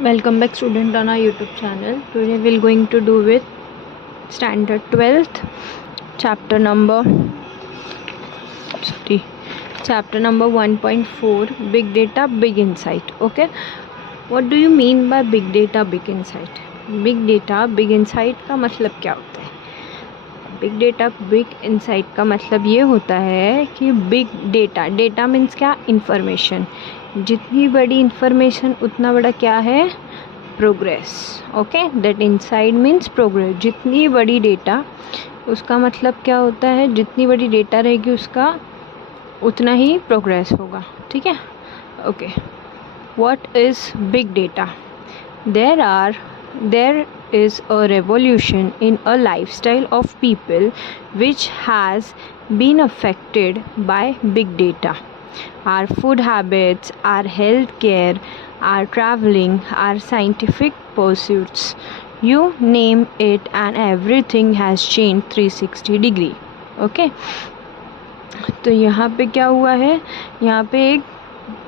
Welcome back student on our YouTube channel. Today we're going to do with standard 12th chapter number 1.4 big data big insight. Okay, what do you mean by big data big insight? Big data big insight का मतलब क्या होता है? Big data big insight का मतलब ये होता है कि बिग डेटा मीन्स क्या? इंफॉर्मेशन. जितनी बड़ी इंफॉर्मेशन उतना बड़ा क्या है? Progress. Okay, that inside means progress. जितनी बड़ी डेटा उसका मतलब क्या होता है? जितनी बड़ी डेटा रहेगी उसका उतना ही प्रोग्रेस होगा. ठीक है. Okay, what is big data? there is a revolution in a lifestyle of people which has been affected by big data. Our food habits, our healthcare, our traveling, our scientific pursuits, you name it, and everything has changed 360 degree. Okay, तो यहाँ पे क्या हुआ है? यहाँ पे एक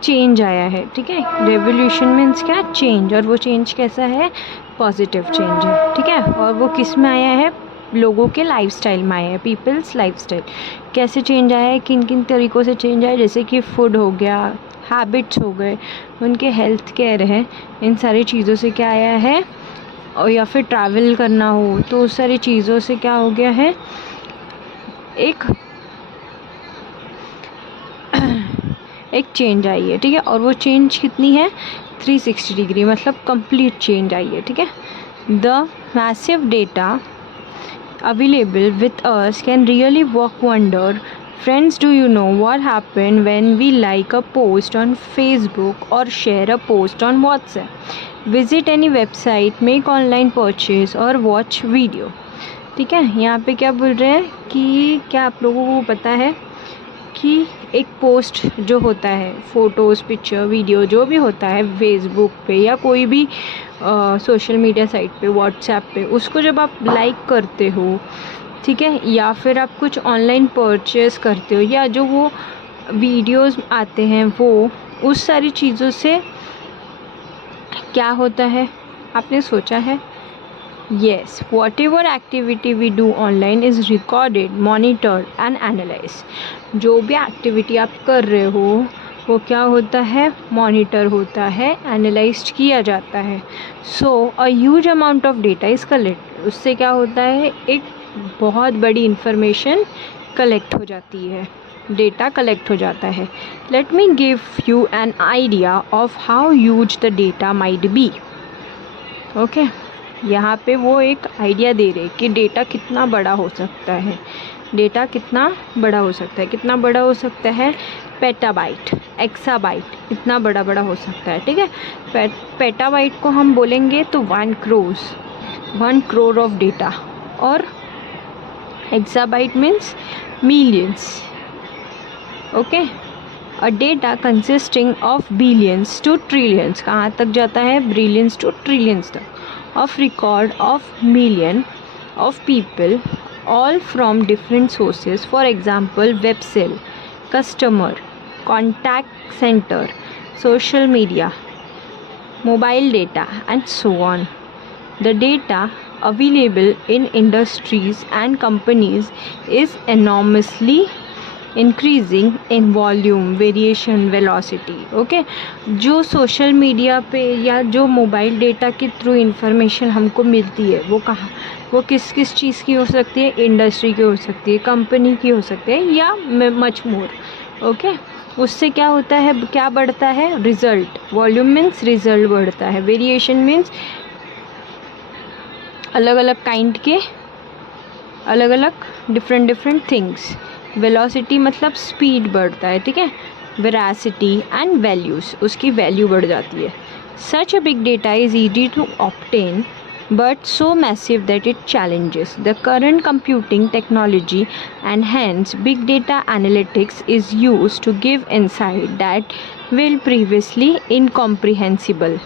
change आया है. ठीक है. रेवोल्यूशन मीन्स क्या? चेंज. और वो चेंज कैसा है? पॉजिटिव चेंज है. ठीक है. और वो किस में आया है? लोगों के लाइफस्टाइल में आया है. Peoples lifestyle. कैसे चेंज आया है? किन किन तरीक़ों से चेंज आया है? जैसे कि फूड हो गया, हैबिट्स हो गए, उनके हेल्थ केयर है, इन सारी चीज़ों से क्या आया है? और या फिर ट्रैवल करना हो तो उस सारी चीज़ों से क्या हो गया है? एक चेंज आई है. ठीक है. और वो चेंज कितनी है? 360 डिग्री, मतलब कंप्लीट चेंज आई है. ठीक है. The massive data available with us can really work wonder. Friends, do you know what happened when we like a post on Facebook or share a post on WhatsApp? Visit any website, make online purchase or watch video. ठीक है. यहाँ पे क्या बोल रहे हैं कि क्या आप लोगों को पता है कि एक पोस्ट जो होता है, फ़ोटोज़, पिक्चर, वीडियो जो भी होता है फेसबुक पे या कोई भी सोशल मीडिया साइट पे, व्हाट्सएप पे, उसको जब आप लाइक करते हो, ठीक है, या फिर आप कुछ ऑनलाइन परचेज़ करते हो, या जो वो वीडियोस आते हैं वो, उस सारी चीज़ों से क्या होता है? आपने सोचा है? Yes, whatever activity we do online is recorded, monitored and analyzed. जो भी एक्टिविटी आप कर रहे हो वो क्या होता है? मॉनिटर होता है, एनालाइज किया जाता है. So a huge amount of data is collect. उससे क्या होता है? एक बहुत बड़ी इंफॉर्मेशन कलेक्ट हो जाती है, डेटा कलेक्ट हो जाता है. Let me give you an idea of how huge the data might be. Okay, यहाँ पे वो एक आइडिया दे रहे कि डेटा कितना बड़ा हो सकता है. डेटा कितना बड़ा हो सकता है? कितना बड़ा हो सकता है? पेटाबाइट, एक्साबाइट, इतना बड़ा हो सकता है. ठीक है. पेटाबाइट को हम बोलेंगे तो 1 करोड़ ऑफ डेटा. और exabyte means millions. Okay. A data consisting of billions to trillions. कहाँ तक जाता है? बिलियंस टू ट्रिलियंस तक. Of record of million of people, all from different sources. For example, web sale, customer, contact center, social media, mobile data, and so on. The data available in industries and companies is enormously increasing in volume, variation, velocity. Okay. जो social media पे या जो mobile data के through information हमको मिलती है वो कहाँ, वो किस किस चीज़ की हो सकती है? इंडस्ट्री की हो सकती है, कंपनी की हो सकती है, या मच मोर. ओके. उससे क्या होता है? क्या बढ़ता है? रिजल्ट. वॉल्यूम मीन्स रिजल्ट बढ़ता है. वेरिएशन मीन्स अलग अलग काइंड के, अलग अलग डिफरेंट थिंग्स. वेलोसिटी मतलब स्पीड बढ़ता है. ठीक है. वेरासिटी एंड वैल्यूज़, उसकी वैल्यू बढ़ जाती है. Such a big data is easy to obtain but so massive that it challenges the current computing technology, and hence big data analytics is used to give insight that will previously incomprehensible.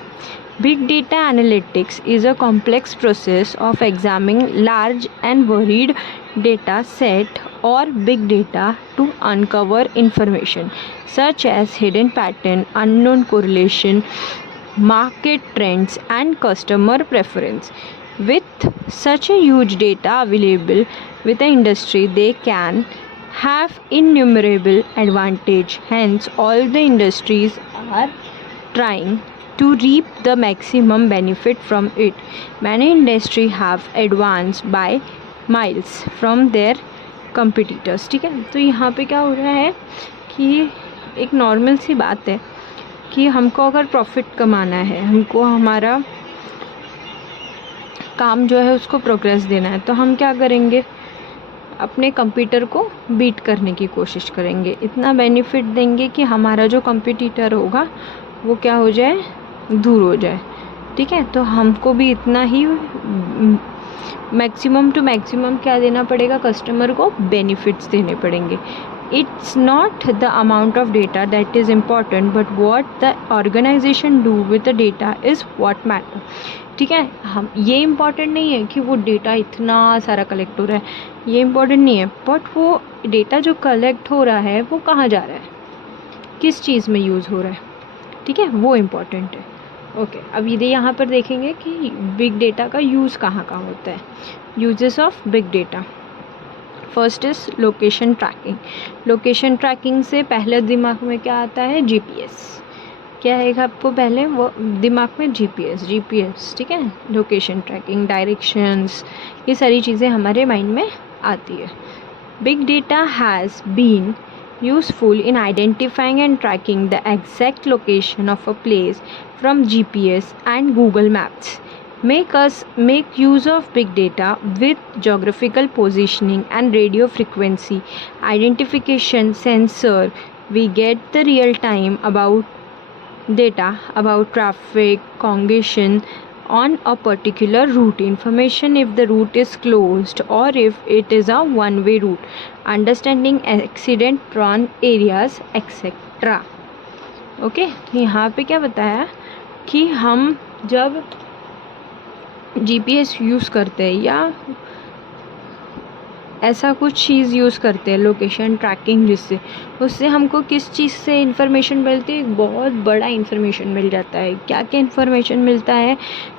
Big data analytics is a complex process of examining large and varied data set or big data to uncover information such as hidden pattern, unknown correlation, market trends and customer preference. With such a huge data available with the industry, they can have innumerable advantage. Hence, all the industries are trying to reap the maximum benefit from it. Many industries have advanced by miles from their competitors. ठीक है, तो यहाँ पे क्या हो रहा है कि एक नॉर्मल सी बात है कि हमको अगर प्रॉफिट कमाना है, हमको हमारा काम जो है उसको प्रोग्रेस देना है, तो हम क्या करेंगे, अपने कंप्यूटर को बीट करने की कोशिश करेंगे, इतना बेनिफिट देंगे कि हमारा जो कंपटीटर होगा वो क्या हो जाए, दूर हो जाए। ठीक है, तो हमको भी इतना ही मैक्सिमम टू मैक्सिमम क्या देना पड़ेगा, कस्टमर को बेनिफिट्स देने पड़ेंगे। It's not the amount of data that is important, but what the organization do with the data is what matter. ठीक है, हम ये इम्पॉर्टेंट नहीं है कि वो डेटा इतना सारा कलेक्ट हो रहा है, ये इम्पॉर्टेंट नहीं है, बट वो डेटा जो कलेक्ट हो रहा है वो कहाँ जा रहा है, किस चीज़ में यूज़ हो रहा है, ठीक है, वो इम्पॉर्टेंट है। ओके, अब ये यहाँ पर देखेंगे कि बिग डेटा का यूज़ कहाँ कहाँ होता है। Uses of big data, first is location tracking. Location tracking से पहले दिमाग में क्या आता है, जीपीएस। क्या है आपको पहले वो दिमाग में, जीपीएस। ठीक है, लोकेशन ट्रैकिंग, डायरेक्शंस, ये सारी चीज़ें हमारे माइंड में आती है। Big data has been useful in identifying and tracking the exact location of a place from GPS and Google Maps. Make use of big data with geographical positioning and radio frequency identification sensor. We get the real time about data about traffic congestion on a particular route, information if the route is closed or if it is a one-way route, understanding accident prone areas etc. Okay, यहाँ पे क्या बताया कि हम जब GPS use करते हैं या ऐसा कुछ चीज़ यूज़ करते हैं, लोकेशन ट्रैकिंग, जिससे उससे हमको किस चीज़ से इन्फॉर्मेशन मिलती है, बहुत बड़ा इन्फॉर्मेशन मिल जाता है। क्या क्या इन्फॉर्मेशन मिलता है,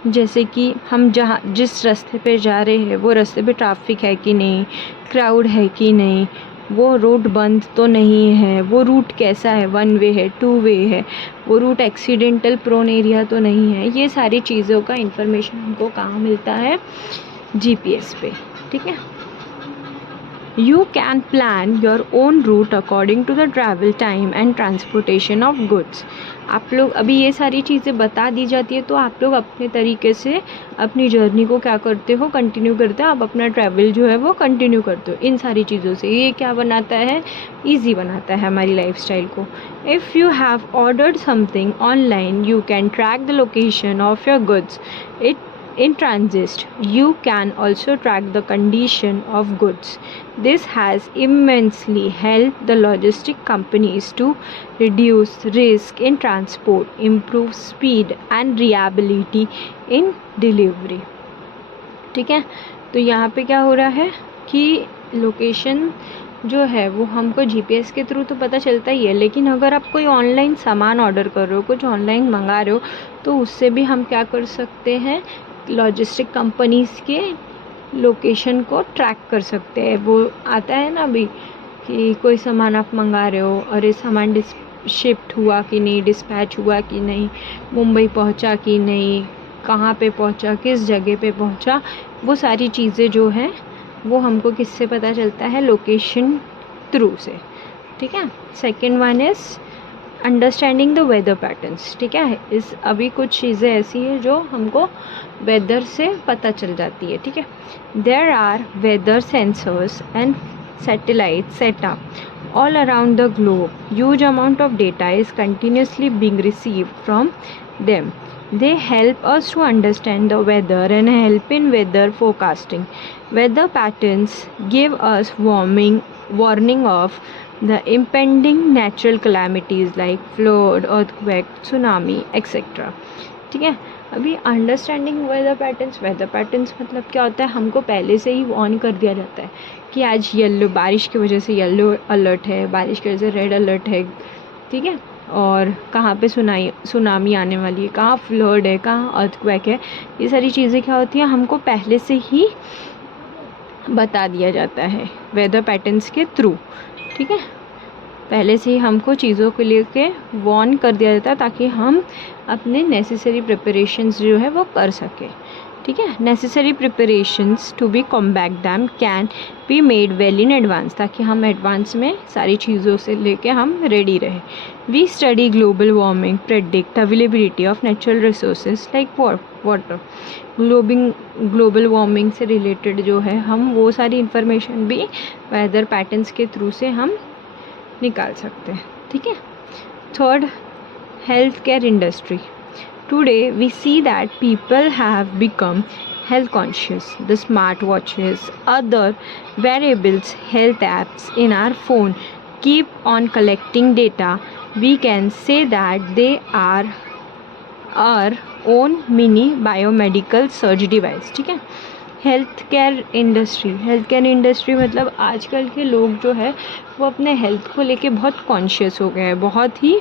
जैसे कि हम जिस रास्ते पे जा रहे हैं वो रास्ते पे ट्रैफिक है कि नहीं, क्राउड है कि नहीं, वो रोड बंद तो नहीं है, वो रूट कैसा है, वन वे है, टू वे है, वो रूट एक्सीडेंटल प्रोन एरिया तो नहीं है। ये सारी चीज़ों का इन्फॉर्मेशन हमको कहाँ मिलता है, जीपीएस पे। ठीक है, You can plan your own route according to the travel time and transportation of goods. आप लोग अभी ये सारी चीज़ें बता दी जाती है, तो आप लोग अपने तरीके से अपनी जर्नी को क्या करते हो, कंटिन्यू करते हो, आप अपना ट्रैवल जो है वो कंटिन्यू करते हो इन सारी चीज़ों से। ये क्या बनाता है, ईजी बनाता है हमारी लाइफस्टाइल को। If you have ordered something online, you can track the location of your goods in transit. You can also track the condition of goods. This has immensely helped the logistic companies to reduce risk in transport, improve speed and reliability in delivery. ठीक है, तो यहाँ पे क्या हो रहा है कि लोकेशन जो है वो हमको जीपीएस के थ्रू तो पता चलता ही है, लेकिन अगर आप कोई ऑनलाइन सामान ऑर्डर कर रहे हो, कुछ ऑनलाइन मंगा रहे हो, तो उससे भी हम क्या कर सकते हैं, लॉजिस्टिक कंपनीज़ के लोकेशन को ट्रैक कर सकते हैं। वो आता है ना अभी कि कोई सामान आप मंगा रहे हो और ये सामान शिफ्ट हुआ कि नहीं, डिस्पैच हुआ कि नहीं, मुंबई पहुंचा कि नहीं, कहाँ पे पहुंचा, किस जगह पे पहुंचा, वो सारी चीज़ें जो हैं वो हमको किससे पता चलता है, लोकेशन थ्रू से। ठीक है, second one is understanding the weather patterns. ठीक है, इस अभी कुछ चीज़ें ऐसी हैं जो हमको वेदर से पता चल जाती है। ठीक है, there are weather sensors and satellite setup all around the globe. Huge amount of data is continuously being received from them. They help us to understand the weather and help in weather forecasting. Weather patterns give us warning of the impending natural calamities like flood, earthquake, tsunami, etc. ठीक है, अभी understanding weather patterns मतलब क्या होता है, हमको पहले से ही वार्न कर दिया जाता है कि आज बारिश की वजह से येलो अलर्ट है, बारिश की वजह से रेड अलर्ट है। ठीक है, और कहाँ पे सुनामी आने वाली है, कहाँ फ्लड है, कहाँ अर्थक्वेक है, ये सारी चीज़ें क्या होती हैं हमको पहले से ही बता दिया जाता है वेदर पैटर्न्स के थ्रू। ठीक है, पहले से ही हमको चीज़ों को लेके वार्न कर दिया जाता है ताकि हम अपने नेसेसरी प्रिपरेशंस जो है वो कर सकें। ठीक है, necessary preparations to be combat them can be made well in advance, ताकि हम एडवांस में सारी चीज़ों से लेके हम रेडी रहे। We study global warming, predict availability of natural resources like water. Global warming से रिलेटेड जो है हम वो सारी इंफॉर्मेशन भी वेदर पैटर्न्स के थ्रू से हम निकाल सकते हैं। ठीक है, third, health care industry. Today we see that people have become health conscious. The smartwatches, other wearables, health apps in our phone keep on collecting data. We can say that they are our own mini biomedical search device. ठीक है, health care industry मतलब आजकल के लोग जो है वो अपने हेल्थ को लेके बहुत कॉन्शियस हो गए हैं, बहुत ही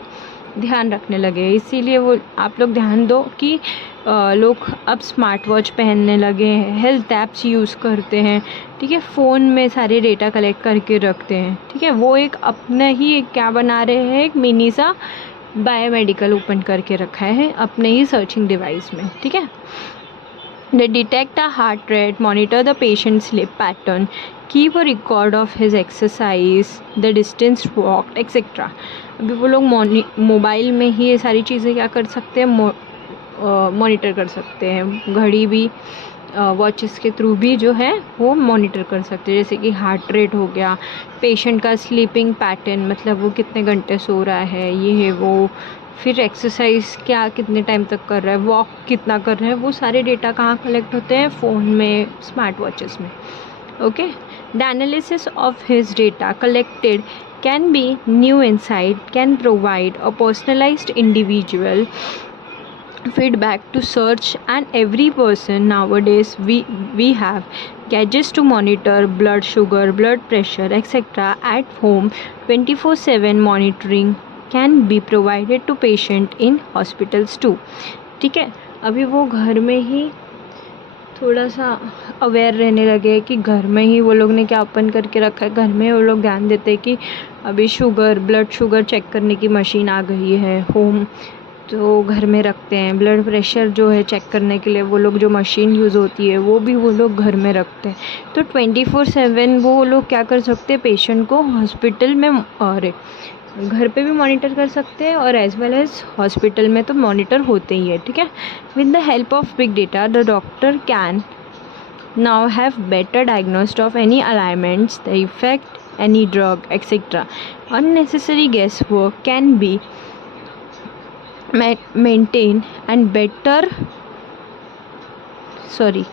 ध्यान रखने लगे हैं। इसीलिए वो आप लोग ध्यान दो कि लोग अब स्मार्ट वॉच पहनने लगे हैं, हेल्थ ऐप्स यूज़ करते हैं। ठीक है, फ़ोन में सारे डेटा कलेक्ट करके रखते हैं। ठीक है, वो एक अपना ही एक क्या बना रहे हैं, एक मिनी सा बायोमेडिकल ओपन करके रखा है अपने ही सर्चिंग डिवाइस में। ठीक है, they detect a heart rate, monitor the patient's sleep pattern, keep a record of his exercise, the distance walked, etc. अभी वो लोग मोबाइल में ही ये सारी चीज़ें क्या कर सकते हैं, मॉनिटर कर सकते हैं। घड़ी भी वॉचेस के थ्रू भी जो है वो मॉनिटर कर सकते हैं, जैसे कि हार्ट रेट हो गया, पेशेंट का स्लीपिंग पैटर्न मतलब वो कितने घंटे सो रहा है, ये है वो, फिर एक्सरसाइज क्या कितने टाइम तक कर रहा है, वॉक कितना कर रहा है, वो सारे डेटा कहाँ कलेक्ट होते हैं, फ़ोन में, स्मार्ट वॉचेस में। Okay, the analysis of his data collected can be new insight, can provide a personalised individual feedback to search, and every person nowadays we have gadgets to monitor blood sugar, blood pressure, etc. at home. 24/7 monitoring can be provided to patient in hospitals too. ठीक है, अभी वो घर में ही थोड़ा सा aware रहने लगे कि घर में ही वो लोग ने क्या ओपन करके रखा है, घर में वो लोग ध्यान देते हैं कि अभी ब्लड शुगर चेक करने की मशीन आ गई है होम, तो घर में रखते हैं। ब्लड प्रेशर जो है चेक करने के लिए वो लोग जो मशीन यूज़ होती है वो भी वो लोग घर में रखते हैं। तो 24/7 वो लोग क्या कर सकते हैं, पेशेंट को हॉस्पिटल में और घर पे भी मॉनिटर कर सकते हैं और एज वेल एज हॉस्पिटल में तो मॉनिटर होते ही है। ठीक है, with the help of big data the doctor can now have better diagnosed of any alignments, the effect any drug etcetera. Unnecessary guess work can be maintain and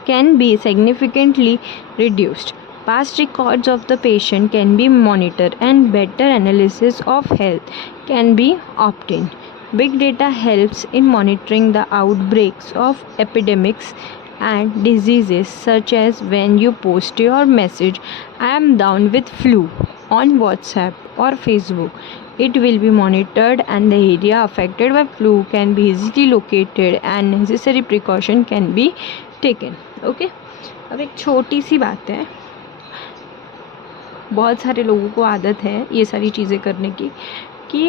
can be significantly reduced. Past records of the patient can be monitored and better analysis of health can be obtained. Big data helps in monitoring the outbreaks of epidemics and diseases, such as when you post your message, "I am down with flu" on WhatsApp or Facebook. It will be monitored and the area affected by flu can be easily located and necessary precaution can be taken. Okay, अब एक छोटी सी बात है, बहुत सारे लोगों को आदत है ये सारी चीज़ें करने की कि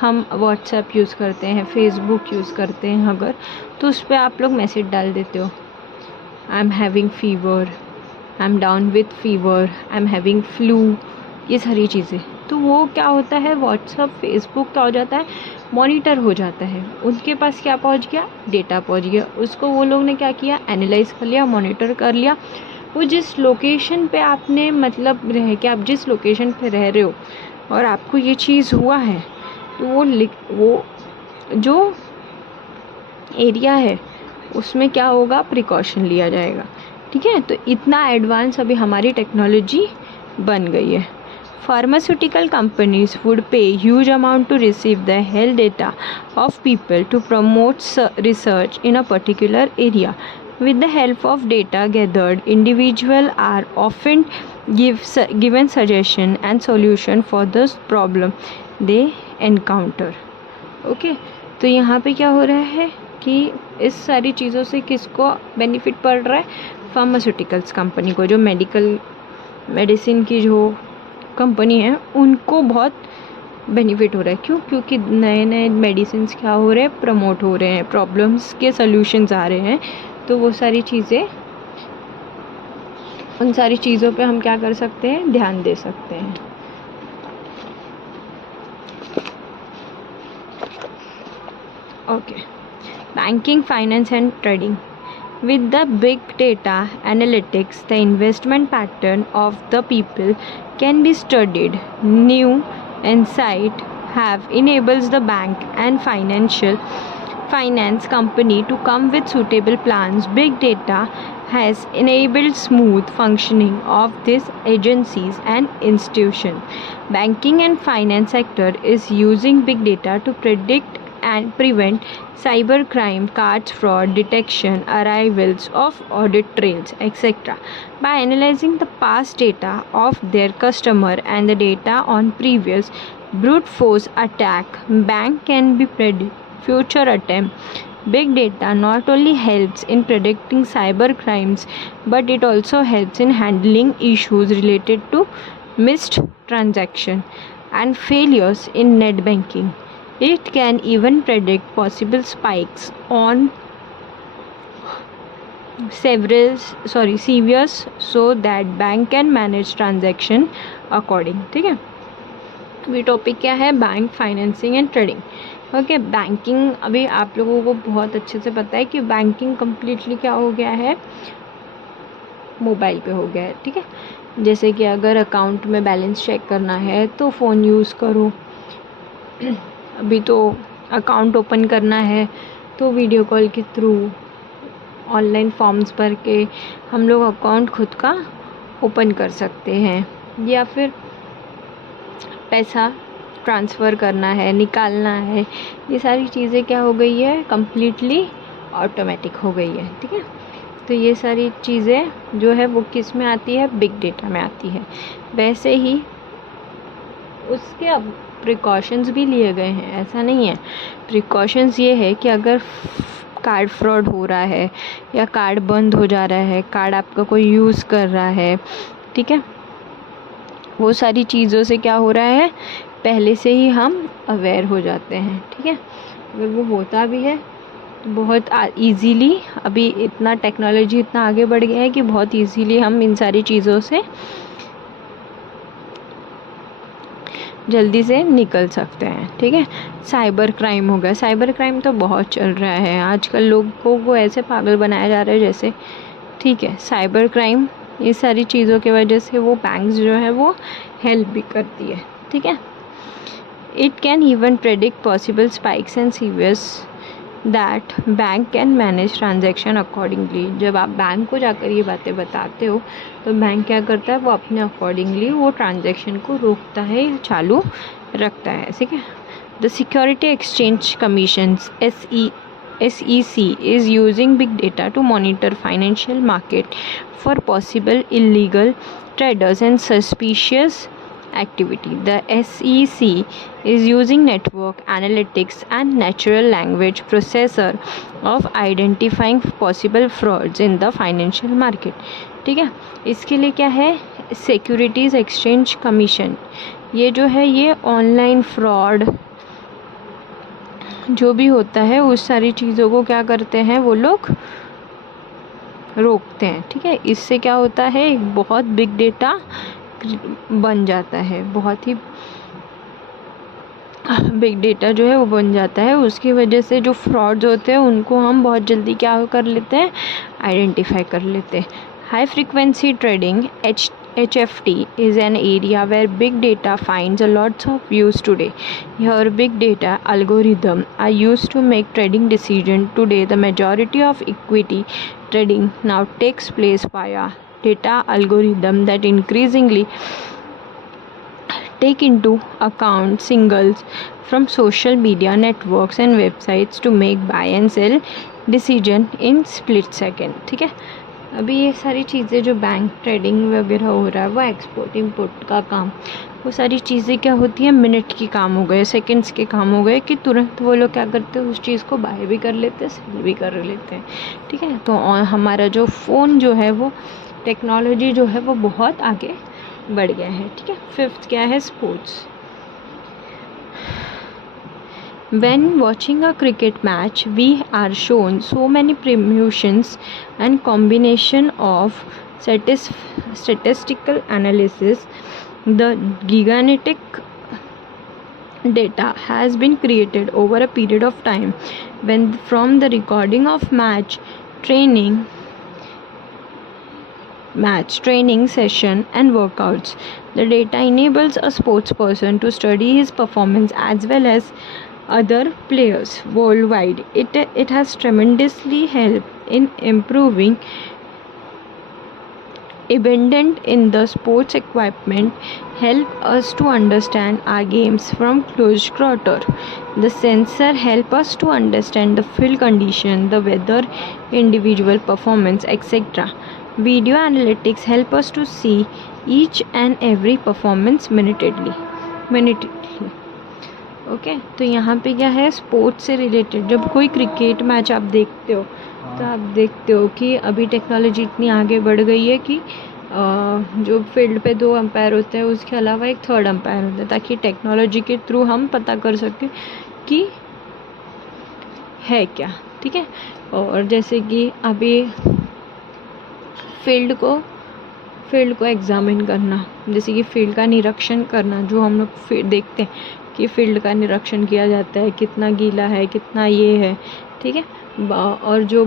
हम WhatsApp यूज़ करते हैं, Facebook यूज़ करते हैं अगर, तो उस पर आप लोग मैसेज डाल देते हो, I am having fever, I am down with fever, I am having flu, ये सारी चीज़ें। तो वो क्या होता है, व्हाट्सअप फेसबुक क्या हो जाता है, मॉनिटर हो जाता है। उनके पास क्या पहुंच गया, डेटा पहुंच गया, उसको वो लोग ने क्या किया, एनालाइज कर लिया, मॉनिटर कर लिया। वो जिस लोकेशन पे आपने मतलब रह के आप जिस लोकेशन पे रह रहे हो और आपको ये चीज़ हुआ है, तो वो जो एरिया है उसमें क्या होगा, प्रिकॉशन लिया जाएगा। ठीक है, तो इतना एडवांस अभी हमारी टेक्नोलॉजी बन गई है। Pharmaceutical companies would pay huge amount to receive the health data of people to promote research in a particular area. With the help of data gathered, individuals are often given suggestion and solution for the problem they encounter. Okay, तो यहाँ पे क्या हो रहा है कि इस सारी चीज़ों से किसको बेनिफिट पड़ रहा है? फार्मास्यूटिकल्स कंपनी को, जो मेडिसिन की जो कंपनी है उनको बहुत बेनिफिट हो रहा है। क्यों? क्योंकि नए नए मेडिसिन क्या हो रहे हैं? प्रमोट हो रहे हैं, प्रॉब्लम्स के सॉल्यूशंस आ रहे हैं। तो वो सारी चीज़ें, उन सारी चीज़ों पे हम क्या कर सकते हैं? ध्यान दे सकते हैं। Okay, banking, finance and trading. With the big data analytics, the investment pattern of the people can be studied. New insight have enables the bank and finance company to come with suitable plans. Big data has enabled smooth functioning of these agencies and institutions. Banking and finance sector is using big data to predict and prevent cybercrime, cards fraud detection, arrivals of audit trails, etc. By analyzing the past data of their customer and the data on previous brute force attack, bank can be predict future attempt. Big data not only helps in predicting cyber crimes, but it also helps in handling issues related to missed transaction and failures in net banking. It can even predict possible spikes on CVS so that bank can manage transaction according. ठीक है, अभी topic क्या है? Bank, financing and trading. Okay, banking, अभी आप लोगों को बहुत अच्छे से पता है कि बैंकिंग कम्प्लीटली क्या हो गया है? मोबाइल पे हो गया है। ठीक है, जैसे कि अगर अकाउंट में बैलेंस चेक करना है तो फ़ोन यूज़ करो, अभी तो अकाउंट ओपन करना है तो वीडियो कॉल के थ्रू, ऑनलाइन फॉर्म्स भर के हम लोग अकाउंट खुद का ओपन कर सकते हैं। या फिर पैसा ट्रांसफ़र करना है, निकालना है, ये सारी चीज़ें क्या हो गई है? कम्प्लीटली ऑटोमेटिक हो गई है। ठीक है, तो ये सारी चीज़ें जो है वो किस में आती है? बिग डेटा में आती है। वैसे ही उसके अब प्रिकॉशंस भी लिए गए हैं, ऐसा नहीं है। प्रिकॉशंस ये है कि अगर कार्ड फ्रॉड हो रहा है या कार्ड बंद हो जा रहा है, कार्ड आपका कोई यूज़ कर रहा है, ठीक है, वो सारी चीज़ों से क्या हो रहा है? पहले से ही हम अवेयर हो जाते हैं। ठीक है, अगर वो होता भी है तो बहुत ईज़िली, अभी इतना टेक्नोलॉजी इतना आगे बढ़ गया है कि बहुत ईज़िली हम इन सारी चीज़ों से जल्दी से निकल सकते हैं। ठीक है, साइबर क्राइम हो गया। साइबर क्राइम तो बहुत चल रहा है आजकल, लोगों को ऐसे पागल बनाया जा रहा है जैसे, ठीक है, साइबर क्राइम, ये सारी चीज़ों की वजह से वो बैंक्स जो है वो हेल्प भी करती है। ठीक है, it can even predict possible spikes and severs that bank can manage transaction accordingly. जब आप बैंक को जाकर ये बातें बताते हो तो बैंक क्या करता है? वो अपने अकॉर्डिंगली वो ट्रांजेक्शन को रोकता है या चालू रखता है। ठीक है, the security exchange commission SEC is using big data to monitor financial market for possible illegal traders and suspicious activity. The SEC is using network analytics and natural language processor of identifying possible frauds in the financial market. ठीक है, इसके लिए क्या है? Securities exchange commission, ये जो है ये ऑनलाइन फ्रॉड जो भी होता है उस सारी चीज़ों को क्या करते हैं? वो लोग रोकते हैं। ठीक है, इससे क्या होता है? एक बहुत बिग डेटा बन जाता है, बहुत ही बिग डेटा जो है वो बन जाता है। उसकी वजह से जो फ्रॉड्स होते हैं उनको हम बहुत जल्दी क्या कर लेते हैं? आइडेंटिफाई कर लेते हैं। High frequency trading HFT is an area where big data finds a lots of use today. Here big data algorithms are used to make trading decisions. Today the majority of equity trading now takes place via data algorithms that increasingly take into account signals from social media networks and websites to make buy and sell decision in split second. ठीक है, अभी ये सारी चीज़ें जो bank trading वगैरह हो रहा है, वो एक्सपोर्ट इंपोर्ट का काम, वो सारी चीज़ें क्या होती हैं, मिनट की काम हो गए, सेकंड्स के काम हो गए, कि तुरंत वो लोग क्या करते हैं, उस चीज़ को बाय भी कर लेते हैं, सेल भी कर लेते हैं, ठीक है। तो हमारा जो फ़ोन जो है वो टेक्नोलॉजी जो है वो बहुत आगे बढ़ गया है, ठीक है। फिफ्थ क्या है, sports. When watching a cricket match, we are shown so many permutations and combination of statistical analysis. The gigantic data has been created over a period of time, when from the recording of match training session and workouts. The data enables a sports person to study his performance as well as other players worldwide. It has tremendously helped in improving abundant in the sports equipment, help us to understand our games from close quarter. The sensor help us to understand the field condition, the weather, individual performance, etc. Video analytics help us to see each and every performance minutely. Okay तो यहाँ पे क्या है, sports से related जब कोई cricket match आप देखते हो तो आप देखते हो कि अभी टेक्नोलॉजी इतनी आगे बढ़ गई है कि जो फील्ड पे 2 अंपायर होते हैं उसके अलावा एक थर्ड अंपायर होता है, ताकि टेक्नोलॉजी के थ्रू हम पता कर सकें कि है क्या, ठीक है। और जैसे कि अभी फील्ड को एग्जामिन करना, जैसे कि फील्ड का निरीक्षण करना, जो हम लोग देखते हैं कि फील्ड का निरीक्षण किया जाता है, कितना गीला है, कितना ये है, ठीक है। और जो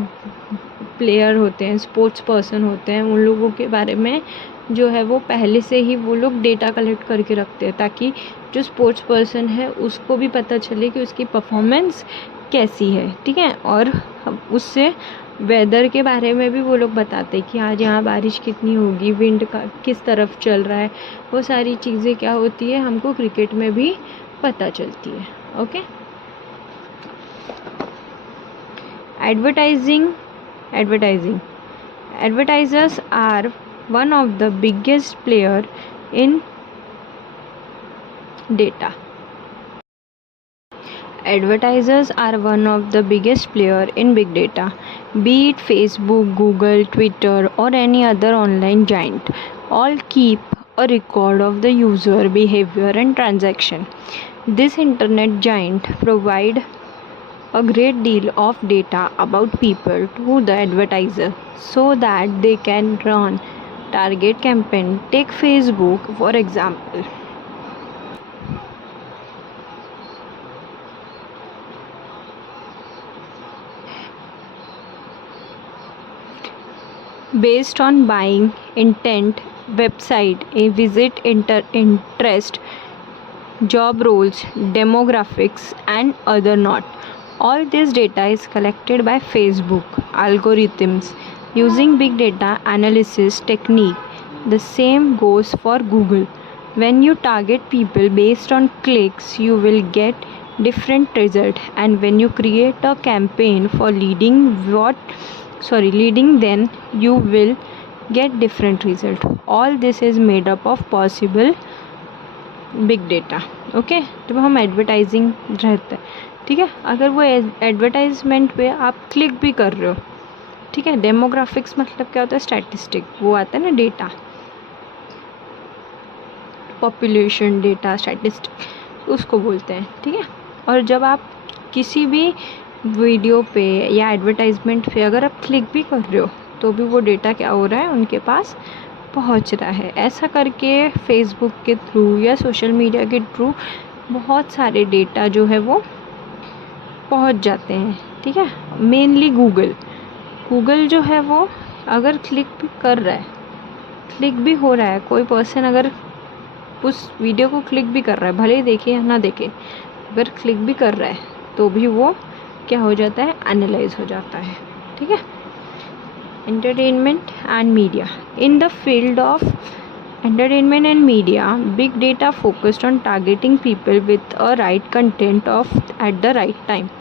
प्लेयर होते हैं, स्पोर्ट्स पर्सन होते हैं, उन लोगों के बारे में जो है वो पहले से ही वो लोग डेटा कलेक्ट करके रखते हैं, ताकि जो स्पोर्ट्स पर्सन है उसको भी पता चले कि उसकी परफॉर्मेंस कैसी है, ठीक है। और उससे वेदर के बारे में भी वो लोग बताते हैं कि आज यहाँ बारिश कितनी होगी, विंड का किस तरफ चल रहा है, वो सारी चीज़ें क्या होती है, हमको क्रिकेट में भी पता चलती है। Okay, advertisers are one of the biggest player in data. Advertisers are one of the biggest player in big data, be it Facebook, Google, Twitter, or any other online giant. All keep a record of the user behavior and transaction. This internet giant provide a great deal of data about people to the advertiser so that they can run target campaign. Take Facebook for example. Based on buying intent, website, a visit interest, job roles, demographics, and other not. All this data is collected by Facebook algorithms using big data analysis technique. The same goes for Google. When you target people based on clicks, you will get different result, and when you create a campaign for leading, then you will get different result. All this is made up of possible big data. Okay, जब हम advertising रहता है, ठीक है, अगर वो advertisement पे आप क्लिक भी कर रहे हो, ठीक है, डेमोग्राफिक्स मतलब क्या होता है, स्टैटिस्टिक, वो आता है ना डेटा, पॉपुलेशन डेटा, स्टैटिस्टिक उसको बोलते हैं, ठीक है। और जब आप किसी भी वीडियो पे या एडवर्टाइजमेंट पे अगर आप क्लिक भी कर रहे हो तो भी वो डेटा क्या हो रहा है, उनके पास पहुंच रहा है। ऐसा करके फेसबुक के थ्रू या सोशल मीडिया के थ्रू बहुत सारे डेटा जो है वो पहुंच जाते हैं, ठीक है। मेनली गूगल जो है वो अगर क्लिक भी कर रहा है, क्लिक भी हो रहा है, कोई पर्सन अगर उस वीडियो को क्लिक भी कर रहा है, भले ही देखे या ना देखे, अगर क्लिक भी कर रहा है तो भी वो क्या हो जाता है, एनालाइज हो जाता है, ठीक है। Entertainment and media. In the field of entertainment and media, big data focused on targeting people with a right content at the right time.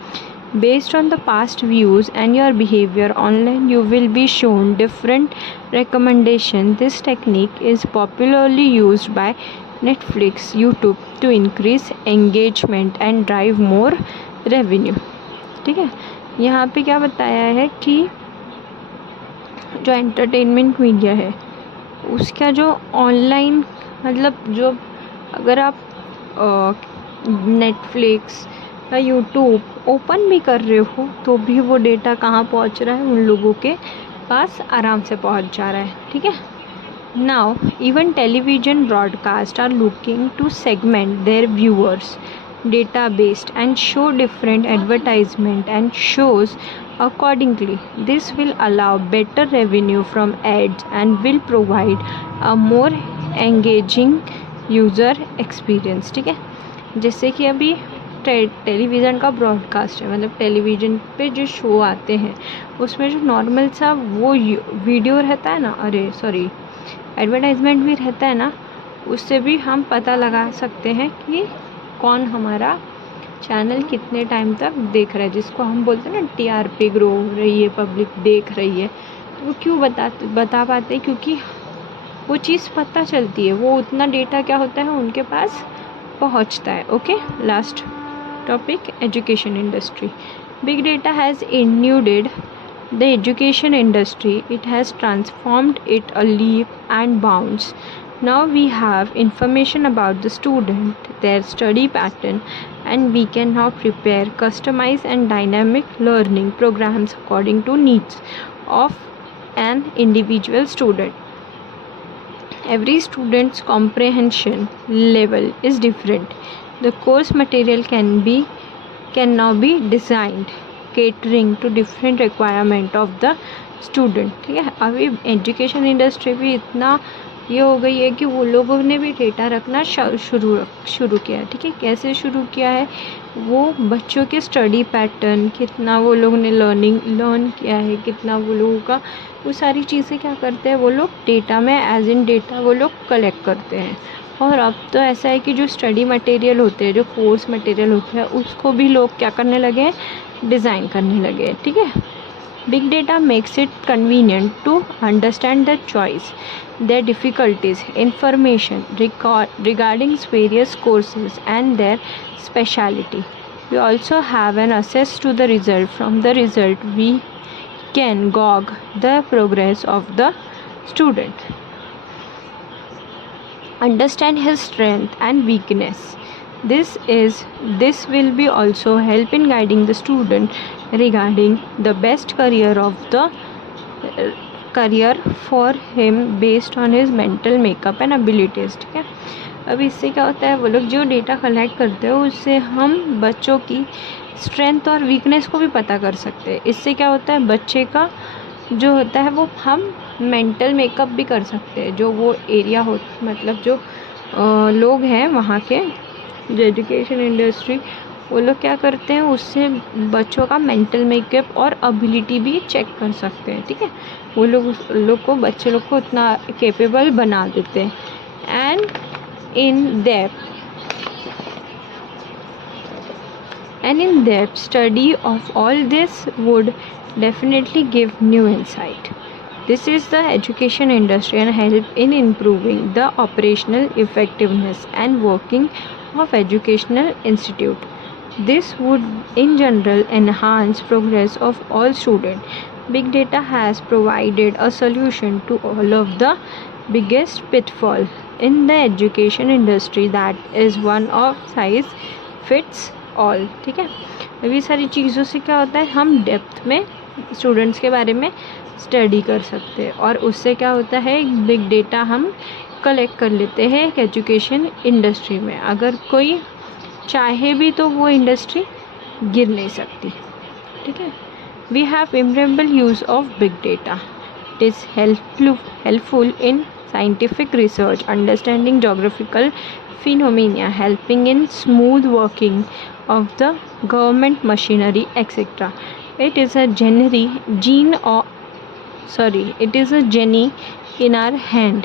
Based on the past views and your behavior online, you will be shown different recommendations. This technique is popularly used by Netflix, YouTube to increase engagement and drive more revenue. ठीक है, यहाँ पे क्या बताया है कि जो entertainment media है उसका जो ऑनलाइन मतलब जो अगर आप नेटफ्लिक्स या यूट्यूब ओपन भी कर रहे हो तो भी वो डेटा कहाँ पहुँच रहा है, उन लोगों के पास आराम से पहुँच जा रहा है. ठीक है. Now even television broadcast are looking to segment their viewers database and show different advertisement and shows accordingly. This will allow better revenue from ads and will provide a more engaging user experience. ठीक है, जैसे कि अभी television का broadcast है, मतलब television पे जो शो आते हैं उसमें जो नॉर्मल सा वो वीडियो रहता है ना, एडवर्टाइजमेंट भी रहता है ना, उससे भी हम पता लगा सकते हैं कि कौन हमारा चैनल कितने टाइम तक देख रहा है, जिसको हम बोलते हैं ना टीआरपी ग्रो हो रही है, पब्लिक देख रही है. तो वो क्यों बता पाते हैं, क्योंकि वो चीज़ पता चलती है, वो उतना डेटा क्या होता है उनके पास पहुंचता है. Okay, last topic education industry. Big data has inundated the education industry. It has transformed it a leap and bounds. Now we have information about the student, their study pattern, and we can now prepare customized and dynamic learning programs according to needs of an individual student. Every student's comprehension level is different. The course material can now be designed catering to different requirement of the student. ठीक है, अभी education industry भी इतना ये हो गई है कि वो लोगों ने भी डेटा रखना शुरू किया है. ठीक है, कैसे शुरू किया है, वो बच्चों के स्टडी पैटर्न, कितना वो लोगों ने लर्न किया है, कितना वो लोगों का, वो सारी चीज़ें क्या करते हैं वो लोग डेटा में एज इन डेटा वो लोग कलेक्ट करते हैं. और अब तो ऐसा है कि जो स्टडी मटेरियल होते हैं, जो कोर्स मटेरियल होते हैं, उसको भी लोग क्या करने लगे हैं, डिज़ाइन करने लगे हैं. ठीक है. Big data makes it convenient to understand the choice, their difficulties, information regarding various courses and their specialty. We also have an access to the result. From the result, we can gauge the progress of the student, understand his strength and weakness. This will be also help in guiding the student regarding the best career for him based on his mental makeup and abilities. ठीक है, अब इससे क्या होता है, वो लोग जो डेटा कलेक्ट करते हैं उससे हम बच्चों की स्ट्रेंथ और वीकनेस को भी पता कर सकते हैं. इससे क्या होता है, बच्चे का जो होता है वो हम मेंटल मेकअप भी कर सकते हैं. जो वो एरिया हो, मतलब जो लोग हैं वहाँ के जो एजुकेशन इंडस्ट्री, वो लोग क्या करते हैं, उससे बच्चों का मेंटल मेकअप और एबिलिटी भी चेक कर सकते हैं. ठीक है, वो लोग को बच्चे लोग को उतना कैपेबल बना देते हैं. And in depth study of all this would definitely give new insight. This is the education industry and help in improving the operational effectiveness and working of educational institute. This would in general enhance progress of all students. Big data has provided a solution to all of the biggest pitfall in the education industry, that is one of size fits all. ठीक है, अभी सारी चीज़ों से क्या होता है, हम डेप्थ में स्टूडेंट्स के बारे में स्टडी कर सकते हैं और उससे क्या होता है, बिग डेटा हम कलेक्ट कर लेते हैं एक एजुकेशन इंडस्ट्री में. अगर कोई चाहे भी तो वो इंडस्ट्री गिर नहीं सकती. ठीक है, we have improbable use of big data. It is helpful in scientific research, understanding geographical phenomena, helping in smooth working of the government machinery, etc. It is a genie in our hand.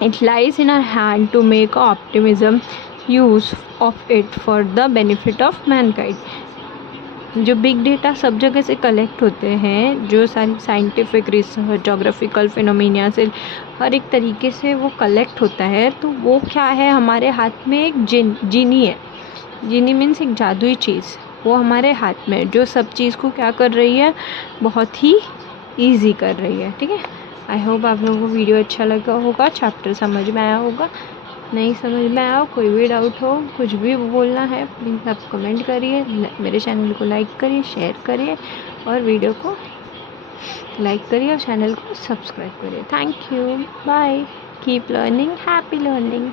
It lies in our hand to make optimism use of it for the benefit of Mankind. जो big data सब जगह से collect होते हैं, जो सारी scientific research, geographical phenomena से हर एक तरीके से वो कलेक्ट होता है, तो वो क्या है, हमारे हाथ में एक जीनी है। जीनी मीन्स एक जादुई चीज़, वो हमारे हाथ में, जो सब चीज़ को क्या कर रही है, बहुत ही ईजी कर रही है। ठीक है, आई होप आप लोगों को वीडियो अच्छा लगा होगा, चैप्टर समझ में आया होगा। नहीं समझ में आया, कोई भी डाउट हो, कुछ भी बोलना है, प्लीज़ आप कमेंट करिए, मेरे चैनल को लाइक करिए, शेयर करिए और वीडियो को लाइक करिए और चैनल को सब्सक्राइब करिए। Thank you, bye, keep learning, happy learning.